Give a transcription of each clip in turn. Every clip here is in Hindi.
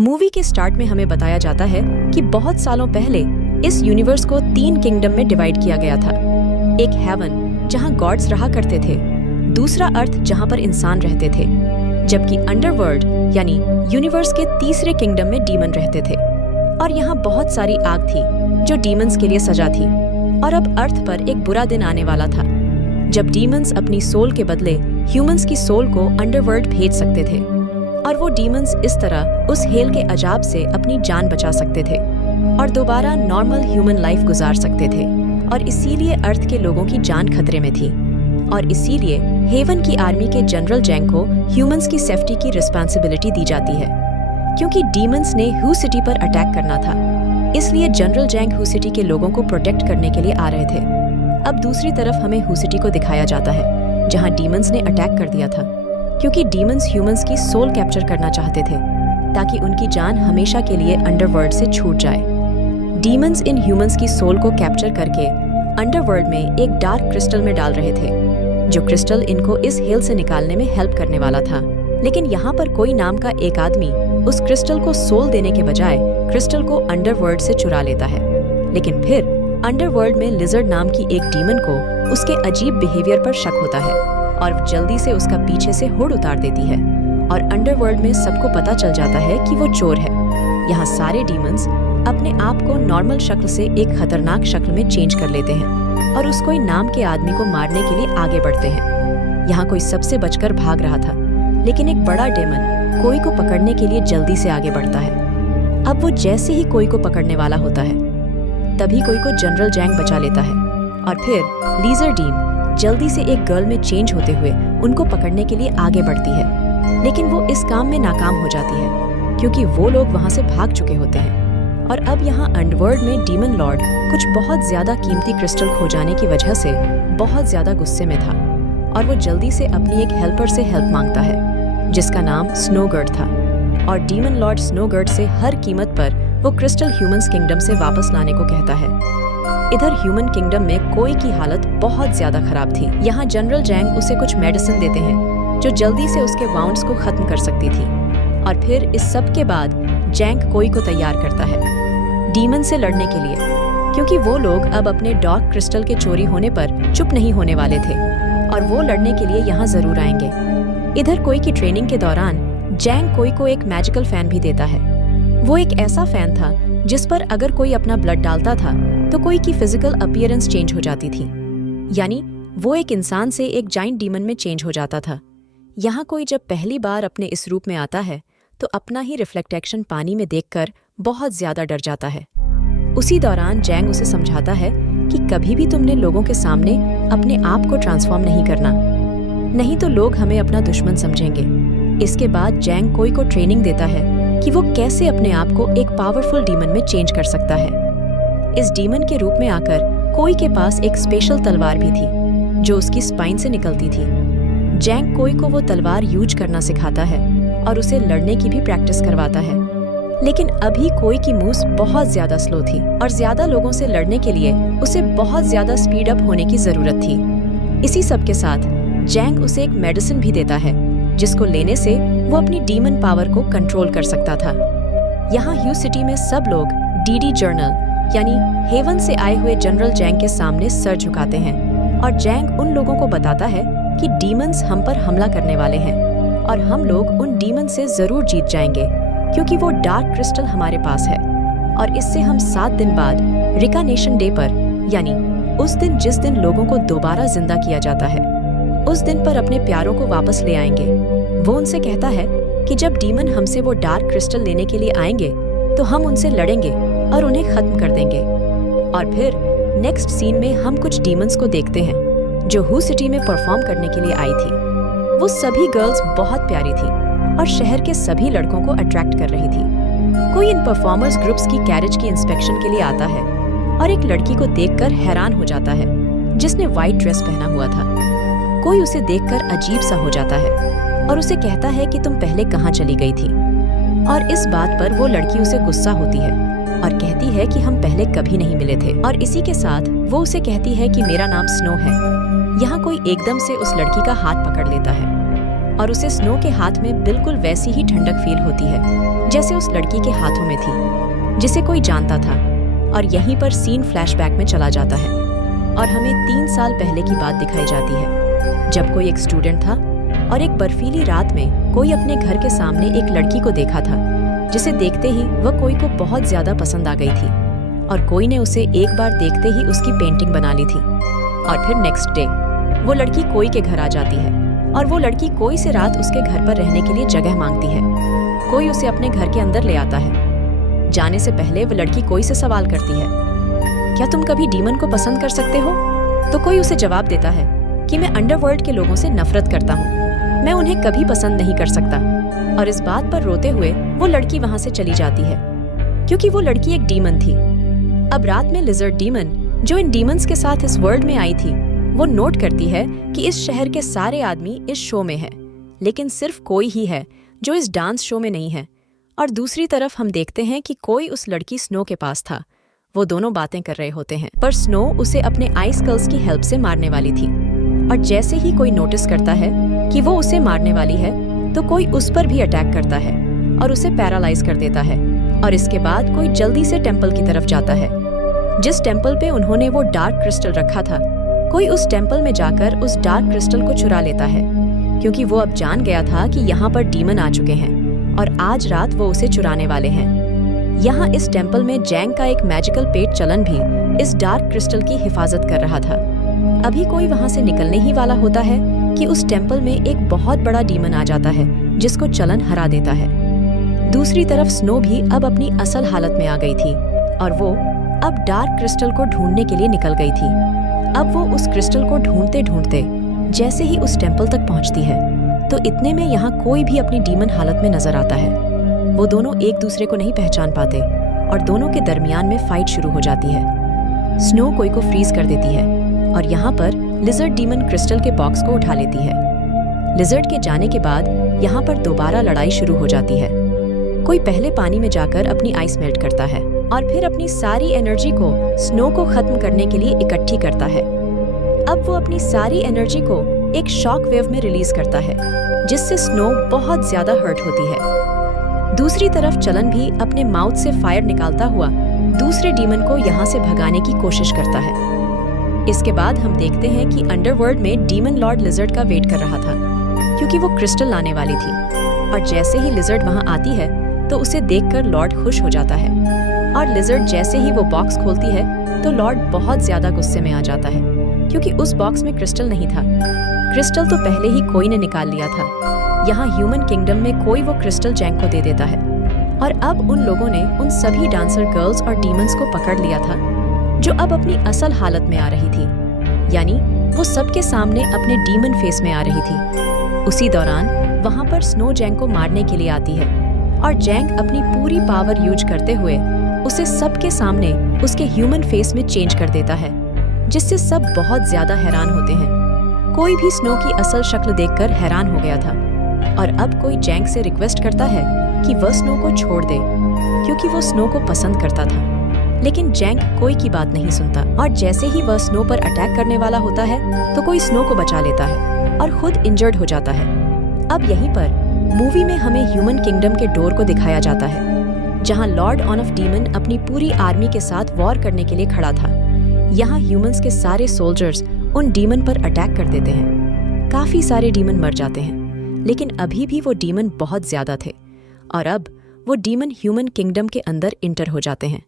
मूवी के स्टार्ट में हमें बताया जाता है कि बहुत सालों पहले इस यूनिवर्स को 3 किंगडम में डिवाइड किया गया था। एक हेवन जहां गॉड्स रहा करते थे, दूसरा अर्थ जहां पर इंसान रहते थे, जबकि अंडरवर्ल्ड यानी यूनिवर्स के तीसरे किंगडम में डीमन रहते थे। और यहाँ बहुत सारी आग थी जो डीमंस के लिए सजा थी। और अब अर्थ पर एक बुरा दिन आने वाला था जब डीमंस अपनी सोल के बदले ह्यूमंस की सोल को अंडरवर्ल्ड भेज सकते थे, और वो डीमंस इस तरह उस हेल के अजाब से अपनी जान बचा सकते थे और दोबारा नॉर्मल ह्यूमन लाइफ गुजार सकते थे। और इसीलिए अर्थ के लोगों की जान खतरे में थी, और इसीलिए हेवन की आर्मी के जनरल जैंग को ह्यूमंस की सेफ्टी की रिस्पांसिबिलिटी दी जाती है। क्योंकि डीमंस ने हू सिटी पर अटैक करना था, इसलिए जनरल जैंग हू सिटी के लोगों को प्रोटेक्ट करने के लिए आ रहे थे। अब दूसरी तरफ हमें हू सिटी को दिखाया जाता है जहां डीमंस ने अटैक कर दिया था, क्योंकि डीमंस ह्यूमंस की सोल कैप्चर करना चाहते थे ताकि उनकी जान हमेशा के लिए अंडरवर्ल्ड से छूट जाए। डीमंस इन ह्यूमंस की सोल को कैप्चर करके अंडरवर्ल्ड में एक डार्क क्रिस्टल में डाल रहे थे, जो क्रिस्टल इनको इस हेल से निकालने में हेल्प करने वाला था। लेकिन यहाँ पर कोई नाम का एक आदमी उस क्रिस्टल को सोल देने के बजाय क्रिस्टल को अंडरवर्ल्ड से चुरा लेता है। लेकिन फिर अंडरवर्ल्ड में लिजर्ड नाम की एक डीमन को उसके अजीब बिहेवियर पर शक होता है और जल्दी से उसका पीछे से हुड उतार देती है, और अंडरवर्ल्ड में सबको पता चल जाता है कि वो चोर है। यहाँ सारे डीमंस अपने आप को नॉर्मल शक्ल से एक खतरनाक शक्ल में चेंज कर लेते हैं और उस कोई नाम के आदमी को मारने के लिए आगे बढ़ते हैं। यहाँ कोई सबसे बचकर भाग रहा था, लेकिन एक बड़ा डेमन कोई को पकड़ने के लिए जल्दी से आगे बढ़ता है। अब वो जैसे ही कोई को पकड़ने वाला होता है, तभी कोई को जनरल जैंग बचा लेता है, और फिर लीजर डीम जल्दी से एक गर्ल में चेंज होते हुए उनको पकड़ने के लिए आगे बढ़ती है। लेकिन वो इस काम में नाकाम हो जाती है क्योंकि वो लोग वहां से भाग चुके होते हैं। और अब यहाँ अंडरवर्ल्ड में डीमन लॉर्ड कुछ बहुत ज्यादा कीमती क्रिस्टल खो जाने की वजह से बहुत ज्यादा गुस्से में था, और वो जल्दी से अपनी एक हेल्पर से हेल्प मांगता है जिसका नाम स्नोगर्ड था। और डीमन लॉर्ड स्नोगर्ड से हर कीमत पर वो क्रिस्टल ह्यूमंस किंगडम से वापस लाने को कहता है। इधर ह्यूमन किंगडम में कोई की हालत बहुत ज्यादा खराब थी। यहाँ जनरल जैंग उसे कुछ मेडिसिन देते हैं जो जल्दी से उसके वाउंड्स को खत्म कर सकती थी। और फिर इस सब के बाद जैंग कोई को तैयार करता है डीमन से लड़ने के लिए, क्योंकि वो लोग अब अपने डार्क क्रिस्टल के चोरी होने पर चुप नहीं होने वाले थे और वो लड़ने के लिए यहाँ जरूर आएंगे। इधर कोई की ट्रेनिंग के दौरान जैंग कोई को एक मैजिकल फैन भी देता है। वो एक ऐसा फैन था जिस पर अगर कोई अपना ब्लड डालता था तो कोई की फिजिकल अपीयरेंस चेंज हो जाती थी, यानी वो एक इंसान से एक जाइंट डीमन में चेंज हो जाता था। यहाँ कोई जब पहली बार अपने इस रूप में आता है तो अपना ही रिफ्लेक्टेशन पानी में देखकर बहुत ज्यादा डर जाता है। उसी दौरान जैंग उसे समझाता है कि कभी भी तुमने लोगों के सामने अपने आप को ट्रांसफॉर्म नहीं करना, नहीं तो लोग हमें अपना दुश्मन समझेंगे। इसके बाद जैंग कोई को ट्रेनिंग देता है कि वो कैसे अपने आप को एक पावरफुल डीमन में चेंज कर सकता है। इस डीमन के रूप में आकर कोई के पास एक स्पेशल तलवार भी थी जो उसकी स्पाइन से निकलती थी। जैंग कोई को वो तलवार यूज करना सिखाता है और उसे लड़ने की भी प्रैक्टिस करवाता है। लेकिन अभी कोई की मूव्स बहुत ज्यादा स्लो थी और ज्यादा लोगों से लड़ने के लिए उसे बहुत ज्यादा स्पीड अप होने की जरूरत थी। इसी सब के साथ जैंग उसे एक मेडिसिन भी देता है जिसको लेने से वो अपनी डीमन पावर को कंट्रोल कर सकता था। यहाँ ह्यू सिटी में सब लोग डीडी जर्नल यानी हेवन से आए हुए जनरल जैंग के सामने सर झुकाते हैं, और जैंग उन लोगों को बताता है कि डीमंस हम पर हमला करने वाले हैं और हम लोग उन डीमन से जरूर जीत जाएंगे क्योंकि वो डार्क क्रिस्टल हमारे पास है, और इससे हम 7 दिन बाद रिकानेशन डे पर, यानी उस दिन जिस दिन लोगों को दोबारा जिंदा किया जाता है, उस दिन पर अपने प्यारों को वापस ले आएंगे। वो उनसे कहता है कि जब डीमन हमसे वो डार्क क्रिस्टल लेने के लिए आएंगे तो हम उनसे लड़ेंगे और उन्हें खत्म कर देंगे। और फिर नेक्स्ट सीन में हम कुछ डीमंस को देखते हैं जो हू सिटी में परफॉर्म करने के लिए आई थी। वो सभी गर्ल्स बहुत प्यारी थी और शहर के सभी लड़कों को अट्रैक्ट कर रही थी। कोई इन परफॉर्मर्स ग्रुप्स की कैरेज की इंस्पेक्शन के लिए आता है और एक लड़की को देखकर हैरान हो जाता है जिसने व्हाइट ड्रेस पहना हुआ था। कोई उसे देखकर अजीब सा हो जाता है और उसे कहता है कि तुम पहले कहाँ चली गई थी, और इस बात पर वो लड़की उसे गुस्सा होती है और कहती है कि हम पहले कभी नहीं मिले थे। और इसी के साथ वो उसे कहती है कि मेरा नाम स्नो है। यहाँ कोई एकदम से उस लड़की का हाथ पकड़ लेता है और उसे स्नो के हाथ में बिल्कुल वैसी ही ठंडक फील होती है जैसे उस लड़की के हाथों में थी, जिसे कोई जानता था। और यहीं पर सीन फ्लैशबैक में चला जाता है और हमें 3 साल पहले की बात दिखाई जाती है, जब कोई एक स्टूडेंट था और एक बर्फीली रात में कोई अपने घर के सामने एक लड़की को देखा था, जिसे देखते ही वह कोई को बहुत ज्यादा पसंद आ गई थी और कोई ने उसे एक बार देखते ही उसकी पेंटिंग बना ली थी। और फिर नेक्स्ट डे वो लड़की कोई के घर आ जाती है और वो लड़की कोई से रात उसके घर पर रहने के लिए जगह मांगती है। कोई उसे अपने घर के अंदर ले आता है। जाने से पहले वो लड़की कोई से सवाल करती है, क्या तुम कभी डीमन को पसंद कर सकते हो? तो कोई उसे जवाब देता है कि मैं अंडरवर्ल्ड के लोगों से नफरत करता हूँ, मैं उन्हें कभी पसंद नहीं कर सकता। और इस बात पर रोते हुए वो लड़की वहां से चली जाती है, क्योंकि वो लड़की एक डीमन थी। अब रात में लिजर्ड डीमन, जो इन डीमंस के साथ इस वर्ल्ड में आई थी, वो नोट करती है कि इस शहर के सारे आदमी इस शो में है, लेकिन सिर्फ कोई ही है जो इस डांस शो में नहीं है। और दूसरी तरफ हम देखते हैं कि कोई उस लड़की स्नो के पास था। वो दोनों बातें कर रहे होते हैं, पर स्नो उसे अपने आइस कर्ल्स की हेल्प से मारने वाली थी। और जैसे ही कोई नोटिस करता है कि वो उसे मारने वाली है, तो कोई उस पर भी अटैक करता है और उसे पैरालाइज कर देता है। और इसके बाद कोई जल्दी से टेम्पल की तरफ जाता है, जिस टेम्पल पे उन्होंने वो डार्क क्रिस्टल रखा था। कोई उस टेम्पल में जाकर उस डार्क क्रिस्टल को चुरा लेता है, क्योंकि वो अब जान गया था कि यहाँ पर डीमन आ चुके हैं और आज रात वो उसे चुराने वाले हैं। यहाँ इस टेम्पल में जैंग का एक मैजिकल पेट चलन भी इस डार्क क्रिस्टल की हिफाजत कर रहा था। अभी कोई वहाँ से निकलने ही वाला होता है कि उस टेम्पल में एक बहुत बड़ा डीमन आ जाता है, जिसको चलन हरा देता है। दूसरी तरफ स्नो भी अब अपनी असल हालत में आ गई थी और वो अब डार्क क्रिस्टल को ढूंढने के लिए निकल गई थी। अब वो उस क्रिस्टल को ढूंढते ढूंढते जैसे ही उस टेम्पल तक पहुंचती है, तो इतने में यहाँ कोई भी अपनी डीमन हालत में नजर आता है। वो दोनों एक दूसरे को नहीं पहचान पाते और दोनों के दरमियान में फाइट शुरू हो जाती है। स्नो कोई को फ्रीज कर देती है और यहाँ पर लिजर्ड डीमन क्रिस्टल के बॉक्स को उठा लेती है। लिजर्ड के जाने के बाद यहाँ पर दोबारा लड़ाई शुरू हो जाती है। कोई पहले पानी में जाकर अपनी आइस मेल्ट करता है और फिर अपनी सारी एनर्जी को स्नो को खत्म करने के लिए इकट्ठी करता है। अब वो अपनी सारी एनर्जी को एक शॉक वेव में रिलीज करता है, जिससे स्नो बहुत ज्यादा हर्ट होती है। दूसरी तरफ चलन भी अपने माउथ से फायर निकालता हुआ दूसरे डीमन को यहाँ से भगाने की कोशिश करता है। इसके बाद हम देखते हैं कि अंडरवर्ल्ड में डीमन लॉर्ड लिजर्ड का वेट कर रहा था, क्योंकि वो क्रिस्टल लाने वाली थी। और जैसे ही लिजर्ड वहाँ आती है, तो उसे देखकर लॉर्ड खुश हो जाता है। और लिजर्ड जैसे ही वो बॉक्स खोलती है, तो लॉर्ड बहुत ज्यादा गुस्से में आ जाता है, क्योंकि उस बॉक्स में क्रिस्टल नहीं था। क्रिस्टल तो पहले ही कोई ने निकाल लिया था। यहाँ ह्यूमन किंगडम में कोई वो क्रिस्टल जैंग को दे देता है और अब उन लोगों ने उन सभी डांसर गर्ल्स और डीमंस को पकड़ लिया था, जो अब अपनी असल हालत में आ रही थी, यानी वो सबके सामने अपने डीमन फेस में आ रही थी। उसी दौरान वहाँ पर स्नो जैंग को मारने के लिए आती है और जैंग अपनी पूरी पावर यूज करते हुए उसे सबके सामने उसके ह्यूमन फेस में चेंज कर देता है, जिससे सब बहुत ज्यादा हैरान होते हैं। कोई भी स्नो की असल शक्ल देखकर हैरान हो गया था और अब कोई जैंग से रिक्वेस्ट करता है कि वह स्नो को छोड़ दे, क्योंकि वो स्नो को पसंद करता था। लेकिन जैंग कोई की बात नहीं सुनता और जैसे ही वह स्नो पर अटैक करने वाला होता है, तो कोई स्नो को बचा लेता है और खुद इंजर्ड हो जाता है। अब यहीं पर मूवी में हमें ह्यूमन किंगडम के डोर को दिखाया जाता है, जहां लॉर्ड ऑन ऑफ डीमन अपनी पूरी आर्मी के साथ वॉर करने के लिए खड़ा था। यहाँ ह्यूमंस के सारे सोल्जर्स उन डीमन पर अटैक कर देते हैं। काफी सारे डीमन मर जाते हैं, लेकिन अभी भी वो डीमन बहुत ज्यादा थे और अब वो डीमन ह्यूमन किंगडम के अंदर इंटर हो जाते हैं।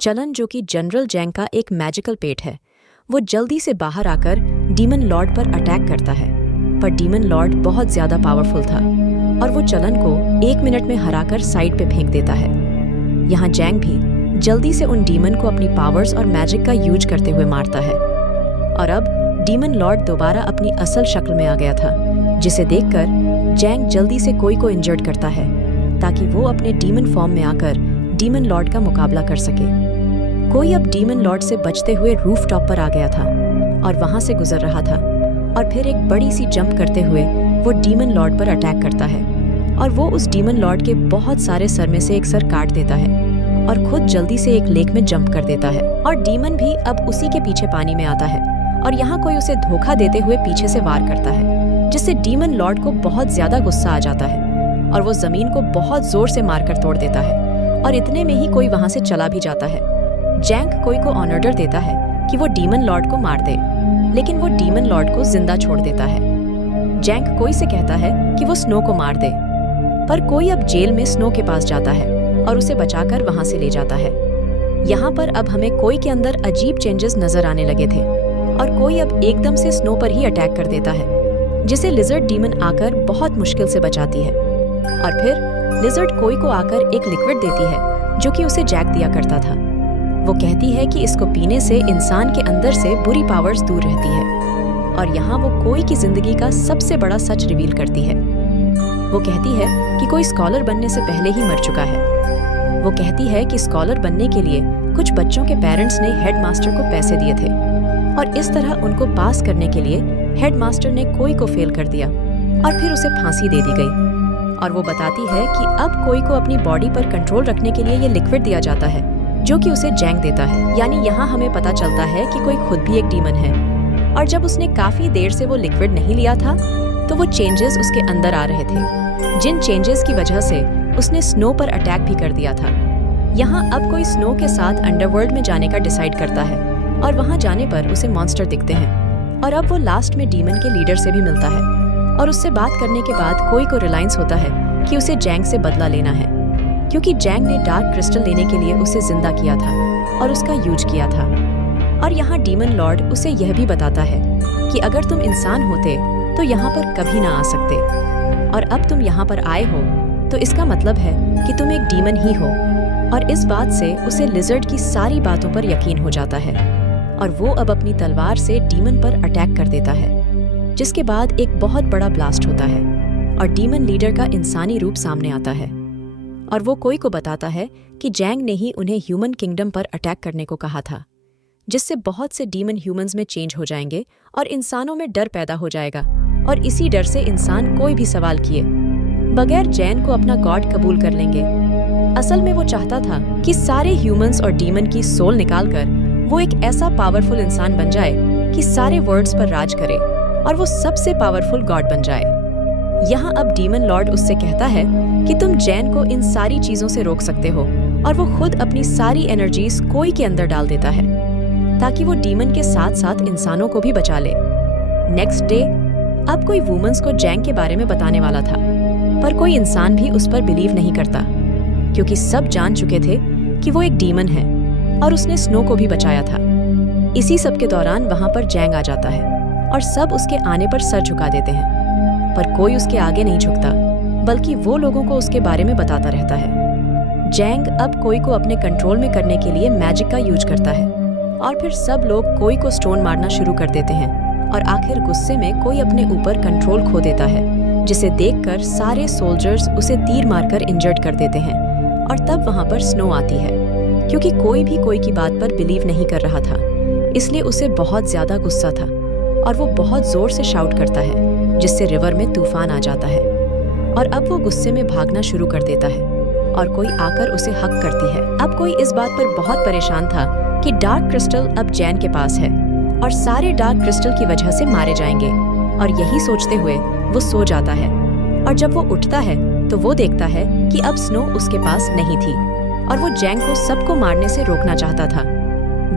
चलन, जो कि जनरल जैंग का एक मैजिकल पेट है, वो जल्दी से बाहर आकर डीमन लॉर्ड पर अटैक करता है, पर डीमन लॉर्ड बहुत ज्यादा पावरफुल था और वो चलन को 1 मिनट में हराकर साइड पे फेंक देता है। यहाँ जैंग भी जल्दी से उन डीमन को अपनी पावर्स और मैजिक का यूज करते हुए मारता है और अब डीमन लॉर्ड दोबारा अपनी असल शक्ल में आ गया था, जिसे देखकर जैंग जल्दी से कोई को इंजर्ड करता है ताकि वो अपने डीमन फॉर्म में आकर डीमन लॉर्ड का मुकाबला कर सके। कोई अब डीमन लॉर्ड से बचते हुए रूफ टॉप पर आ गया था और वहां से गुजर रहा था और फिर एक बड़ी सी जंप करते हुए वो डीमन लॉर्ड पर अटैक करता है और वो उस डीमन लॉर्ड के बहुत सारे सर में से एक सर काट देता है और खुद जल्दी से एक लेक में जंप कर देता है और डीमन भी अब उसी के पीछे पानी में आता है और यहाँ कोई उसे धोखा देते हुए पीछे से वार करता है। जिससे डीमन लॉर्ड को बहुत ज्यादा गुस्सा आ जाता है और वो जमीन को बहुत जोर से मारकर तोड़ देता है और इतने में ही कोई वहां से चला भी जाता है। जैंक कोई को ऑर्डर देता है कि वो डीमन लॉर्ड को मार दे, लेकिन वो डीमन लॉर्ड को जिंदा छोड़ देता है। जैंक कोई से कहता है कि वो स्नो को मार दे, पर कोई अब जेल में स्नो के पास जाता है और उसे बचाकर वहां से ले जाता है। यहाँ पर अब हमें कोई के अंदर अजीब चेंजेस नजर आने लगे थे और कोई अब एकदम से स्नो पर ही अटैक कर देता है, जिसे लिजर्ड डीमन आकर बहुत मुश्किल से बचाती है। और फिर लिजर्ड कोई को आकर एक लिक्विड देती है जो कि उसे जैक दिया करता था। वो कहती है कि इसको पीने से इंसान के अंदर से बुरी पावर्स दूर रहती है और यहाँ वो कोई की जिंदगी का सबसे बड़ा सच रिवील करती है। वो कहती है कि कोई स्कॉलर बनने से पहले ही मर चुका है। वो कहती है कि स्कॉलर बनने के लिए कुछ बच्चों के पेरेंट्स ने हेडमास्टर को पैसे दिए थे और इस तरह उनको पास करने के लिए हेडमास्टर ने कोई को फेल कर दिया और फिर उसे फांसी दे दी गई। और वो बताती है कि अब कोई को अपनी बॉडी पर कंट्रोल रखने के लिए ये लिक्विड दिया जाता है जो कि उसे जैंक देता है। यानी यहाँ हमें पता चलता है कि कोई खुद भी एक डीमन है और जब उसने काफी देर से वो लिक्विड नहीं लिया था तो वो चेंजेस उसके अंदर आ रहे थे, जिन चेंजेस की वजह से उसने स्नो पर अटैक भी कर दिया था। यहाँ अब कोई स्नो के साथ अंडरवर्ल्ड में जाने का डिसाइड करता है और वहाँ जाने पर उसे मॉन्स्टर दिखते हैं और अब वो लास्ट में डीमन के लीडर से भी मिलता है और उससे बात करने के बाद कोई को रिलायंस होता है कि उसे जैंक से बदला लेना है, क्योंकि जैंक ने डार्क क्रिस्टल लेने के लिए उसे जिंदा किया था और उसका यूज किया था। और यहाँ डीमन लॉर्ड उसे यह भी बताता है कि अगर तुम इंसान होते तो यहाँ पर कभी ना आ सकते और अब तुम यहाँ पर आए हो तो इसका मतलब है कि तुम एक डीमन ही हो। और इस बात से उसे लिजर्ड की सारी बातों पर यकीन हो जाता है और वो अब अपनी तलवार से डीमन पर अटैक कर देता है, जिसके बाद एक बहुत बड़ा ब्लास्ट होता है और डीमन लीडर का इंसानी रूप सामने आता है और वो कोई को बताता है कि जैंग ने ही उन्हें ह्यूमन किंगडम पर अटैक करने को कहा था, जिससे बहुत से डीमन ह्यूमंस में चेंज हो जाएंगे और इंसानों में डर पैदा हो जाएगा और इसी डर से इंसान कोई भी सवाल किए बगैर जैन को अपना गॉड कबूल कर लेंगे। असल में वो चाहता था कि सारे ह्यूमंस और डीमन की सोल निकालकर वो एक ऐसा पावरफुल इंसान बन जाए कि सारे वर्ल्ड्स पर राज करे और वो सबसे पावरफुल गॉड बन जाए। यहाँ अब डीमन लॉर्ड उससे कहता है कि तुम जैन को इन सारी चीजों से रोक सकते हो और वो खुद अपनी सारी एनर्जीज कोई के अंदर डाल देता है ताकि वो डीमन के साथ साथ इंसानों को भी बचा ले। नेक्स्ट डे अब कोई वुमेन्स को जैंग के बारे में बताने वाला था, पर कोई इंसान भी उस पर बिलीव नहीं करता क्योंकि सब जान चुके थे कि वो एक डीमन है और उसने स्नो को भी बचाया था। इसी सब के दौरान वहां पर जैंग आ जाता है और सब उसके आने पर सर झुका देते हैं, पर कोई उसके आगे नहीं झुकता बल्कि वो लोगों को उसके बारे में बताता रहता है। जैंग अब कोई को अपने कंट्रोल में करने के लिए मैजिक का यूज करता है और फिर सब लोग कोई को स्टोन मारना शुरू कर देते हैं और आखिर गुस्से में कोई अपने ऊपर कंट्रोल खो देता है, जिसे देखकर सारे सोल्जर्स उसे तीर मारकर इंजर्ड कर देते हैं। और तब वहां पर स्नो आती है क्योंकि कोई भी कोई की बात पर बिलीव नहीं कर रहा था, इसलिए उसे बहुत ज्यादा गुस्सा था और वो बहुत जोर से शाउट करता है जिससे रिवर में तूफान आ जाता है और अब वो गुस्से में भागना शुरू कर देता है और कोई आकर उसे हक करती है। अब कोई इस बात पर बहुत परेशान था कि डार्क क्रिस्टल अब जैन के पास है और सारे डार्क क्रिस्टल की वजह से मारे जाएंगे और यही सोचते हुए वो सो जाता है और जब वो उठता है तो वो देखता है कि अब स्नो उसके पास नहीं थी और वो जैंग को सबको मारने से रोकना चाहता था।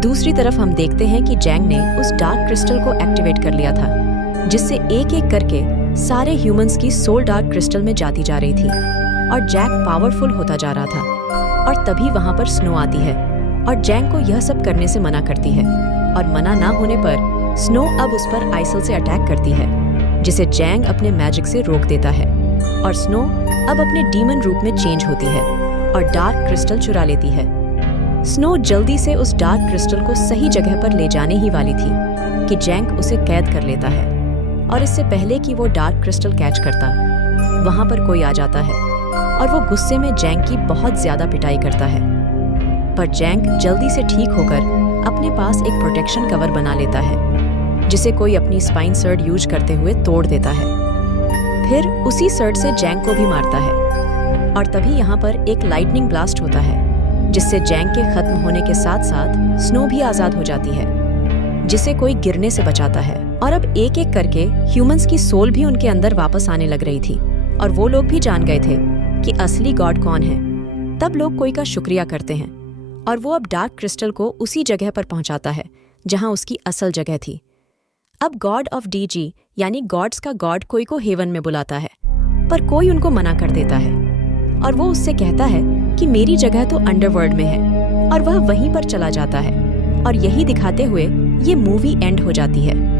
दूसरी तरफ हम देखते हैं कि जैंग ने उस डार्क क्रिस्टल को एक्टिवेट कर लिया था, जिससे एक एक करके सारे ह्यूमंस की सोल डार्क क्रिस्टल में जाती जा रही थी और जैक पावरफुल होता जा रहा था। और तभी वहां पर स्नो आती है और जैंग को यह सब करने से मना करती है और मना ना होने पर स्नो अब उस पर आइसल से अटैक करती है, जिसे जैंग अपने मैजिक से रोक देता है और स्नो अब अपने डीमन रूप में चेंज होती है और डार्क क्रिस्टल चुरा लेती है। स्नो जल्दी से उस डार्क क्रिस्टल को सही जगह पर ले जाने ही वाली थी कि जैंग उसे कैद कर लेता है और इससे पहले कि वो डार्क क्रिस्टल कैच करता, वहां पर कोई आ जाता है और वो गुस्से में जैंग की बहुत ज्यादा पिटाई करता है, पर जैंग जल्दी से ठीक होकर अपने पास एक प्रोटेक्शन कवर बना लेता है, जिसे कोई अपनी स्पाइन सर्ड यूज करते हुए तोड़ देता है। फिर उसी सर्ड से जैंग को भी मारता है और तभी यहाँ पर एक लाइटनिंग ब्लास्ट होता है, जिससे जैंग के खत्म होने के साथ साथ स्नो भी आजाद हो जाती है, जिसे कोई गिरने से बचाता है और अब एक एक करके ह्यूमंस की सोल भी उनके अंदर वापस आने लग रही थी और वो लोग भी जान गए थे कि असली गॉड कौन है। तब लोग कोई का शुक्रिया करते हैं और वो अब डार्क क्रिस्टल को उसी जगह पर पहुंचाता है जहां उसकी असल जगह थी। अब गॉड ऑफ डीजी यानी गॉड्स का गॉड कोई को हेवन में बुलाता है, पर कोई उनको मना कर देता है और वो उससे कहता है कि मेरी जगह तो अंडरवर्ल्ड में है, और वह वहीं पर चला जाता है। और यही दिखाते हुए ये मूवी एंड हो जाती है।